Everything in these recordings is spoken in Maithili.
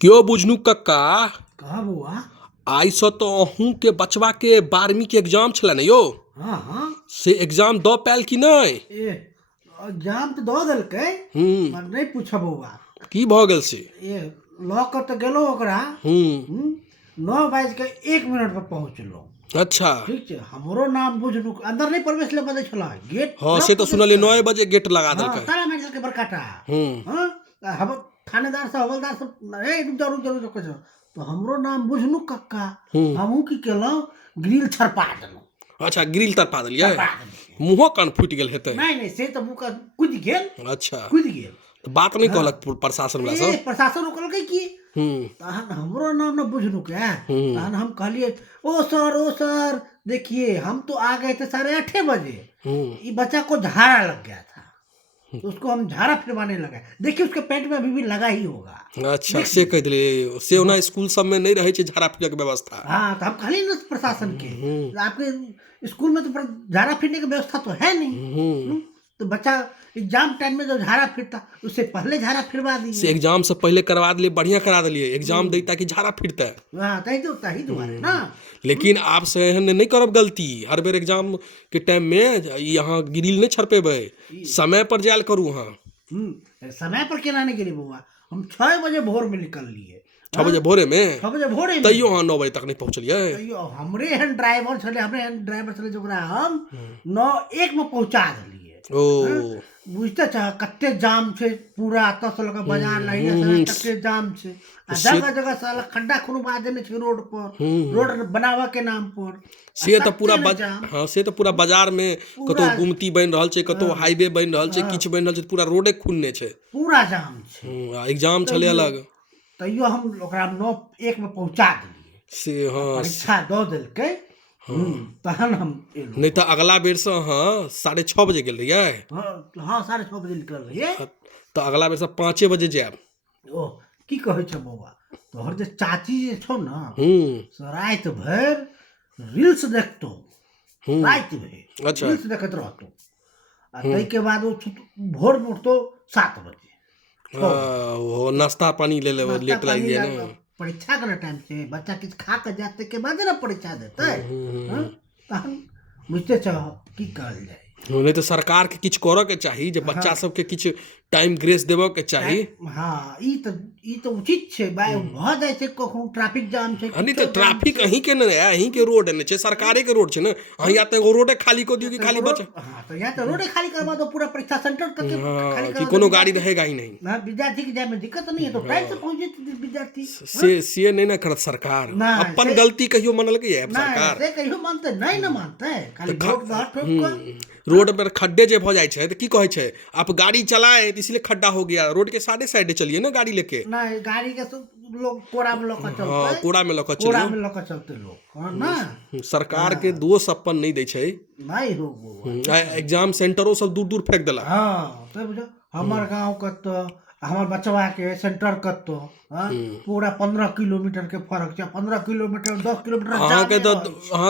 क्यों बुझनू कक्का कहा बउआ। आई स तो अहूँ के बचवा के 12वीं के एग्जाम छलै ने यो, हाँ हाँ से एग्जाम द पायल कि नहीं? ए एग्जाम तो दऽ देलकै पर नहीं पूछब बउआ। की भऽ गेल से? ए लऽ कऽ तऽ गेलहुँ ओकरा 9:01 पर पहुँचलहुँ। अच्छा। ठीक छै, हमरो नाम बुझलू, अंदर नहीं प्रवेश ले बदै छला, गेट हाँ से तो सुनलिए 9 बजे गेट लगा हाँ देलकै। ताला मारि देलकै बड़काटा। हाँ हम थानेदार सब हवलदार सब ए रुक जाओ रुक जाओ, तो हमरो नाम बुझलू कक्का। हमहू की केलहुँ, ग्रिल छरपा देलहुँ। अच्छा ग्रिल तरपा देलिए, छरपा देलियै। मुँहो कान फूटि गेल हेतै। नहीं से तो मुँह कुदि गेल। अच्छा कुदि गेल तो बात नहीं कहलक प्रशासन वाला सब? प्रशासन रोकलकै की। तहन हमरो नाम न बुझलू क्या। तहन हम कहलिए ओ सर देखिए हम तो आ गए थे 8:30 बजे, ये बच्चा को झाड़ा लग गया था, तो उसको हम झाड़ा फिरवाने लगा। देखिए उसके पेट में अभी भी लगा ही होगा। अच्छा से कह दिले से ओना स्कूल सब में नहीं रहे छे झाड़ा फिरक व्यवस्था। हाँ तो हम कहली ना प्रशासन के, आपके स्कूल में तो झाड़ा फिरने की व्यवस्था तो है नहीं। तो बच्चा एग्जाम टाइम में जो झाड़ा फिरता उससे पहले झाड़ा फिरवा से दिए। एग्जाम से पहले करवा दिए, बढ़िया करा दिए, एग्जाम दी ताकि झाड़ा फिरता। हाँ तही दुआरे ना। लेकिन आप से एहन नहीं करब गलती, हर बेर एग्जाम के टाइम में यहाँ ग्रिल नहीं छरपेबै, समय पर जायल करू। हाँ समय पर केना नहीं गेली बउआ, हम 6 बजे भोर में निकल लिए। 6 बजे भोरे में? 6 बजे भोरे में तैयो हाँ 9 बजे तक नहीं पहुँचलिए। तैयो हमरे एहन ड्राइवर छले जोकरा हम 9:01 में पहुंचा दिलिए। ओ बुझते छ कते जाम छे, पूरा एत से लगा बाजार लाइन कते जाम छे, आ जगह जगह साला खड्डा खुनवा देने छे रोड पर, रोड बनावा के नाम पर। से तो पूरा हाँ से तो पूरा बाजार में कतो गुमती बन रहल छे, कतो हाईवे बन रहल छे, किछ बन रहल छे, पूरा रोडे खुनने छे, पूरा जाम छे। एग्जाम छले अलग। तैयो हम ओकरा 9:01 में पहुंचा दिलिए से हाँ परीक्षा दऽ देलकै। तहन हम नहीं तो अगला बेर से हाँ 6:30 बजे गेल रहिए। हाँ 6:30 बजे निकल रहिए, तो अगला बेर से 5 बजे जाब। ओ की कहै छ बौआ, तोहर जे चाची जे छौ ना, रात भर रील्स देखतो, रात भर अच्छा रील्स देखत रहतो, आ तै के बाद वो भोर में उठतो 7 बजे। वो नाश्ता पानी ले लेट लाग गया ना। परीक्षा के टाइम से बच्चा किछ खा के जाते के बाद ना परीक्षा देते। तहन बुझते छ की कहल जाए। नहीं तो सरकार के किछ करे के चाहिए, जे बच्चा सब के किछ टाइम ग्रेस देबो के चाहिए। हाँ ई तो उचित छे, भाई भ जाय छे कखनो ट्रैफिक जाम छे। नहीं तो ट्रैफिक अहीं के नहीं है, अहीं के रोड ने छे, सरकारे के रोड छे ना। अहीं या तो रोडे खाली कर दियो कि खाली बच्चा। हां तो या तो रोडे खाली करवा दो, पूरा परीक्षा सेंटर करके खाली कि कोनो गाड़ी रहेगा ही नहीं। ना विद्यार्थी के जाय में दिक्कत नहीं है, तो टाइम से पहुंचे विद्यार्थी। से नहीं ना करत सरकार, अपन गलती कहियो मनल के है सरकार। से कहियो मानते नहीं ना मानते, खाली वोट बात ठोक रोड पर खड्डे जे भ जाय छे तो की कहे छे, आप गाड़ी चलाए तो इसलिए खड्डा हो गया, रोड के साइड चलिए ना गाड़ी लेके। नहीं गाड़ी के लोग कोड़ा में लेकर चलते। हां कोड़ा में लेकर चलिए, कोड़ा में लेकर चलते लोग। हां ना सरकार के दोष अपन नहीं दे छे। नहीं हो एग्जाम सेंटरों सब दूर दूर फेंक देला। हां तो बुझो हमर गांव कत हमर बचवा के सेंटर कत पूरा 15 किलोमीटर के फर्क छे। 15 किलोमीटर 10 किलोमीटर अहाँ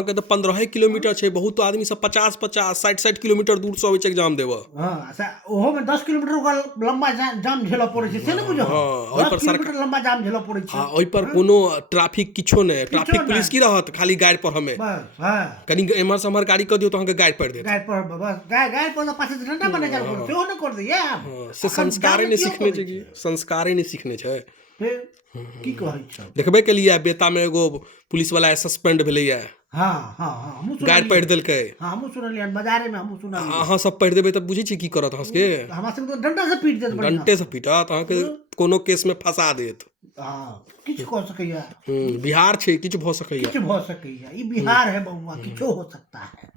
के तो 15 किलोमीटर छे, बहुत आदमी सब 50 60 किलोमीटर दूर से आवे छे एग्जाम देबो। हां ओहो में 10 किलोमीटर का लंबा जाम झेला पड़े छे, से न बुझो। हां 10 किलोमीटर लंबा जाम झेला पड़े छे। हां ओइ पर कोनो ट्रैफिक किछो नहीं, ट्रैफिक पुलिस की रहत, खाली गाड़ी पर हमें बस। हां कनी एमर से हमर गाड़ी कर दियो तो अहाँ के गाड़ी पर दे, गाड़ी पर बस गाड़ी पर पाछे डंडा बने जा पड़े, सेहो न कर दे यार। से संस्कारे नहीं सीखने छे, कि संस्कारे नहीं सीखने छे। फिर की कहै छ, देखबे के लिए बेता में एगो पुलिस वाला सस्पेंड भेलैया। हां हमहु सुन गाड़ी पढ़ देलकै। हां हमहु सुनलिए बाजारे में, हमहु सुनलिए। अहाँ सब पढ़ देबे त बुझी छी की करत हंस के। हमरा सब तो डंडा से पीट देत, डंटे से पीटत, अहाँ के कोनो केस में फंसा देत। हां किछ क सकैया। बिहार छे, किछ भ सकैया, किछ भ सकैया। ई बिहार है बउआ, किछो हो सकता है।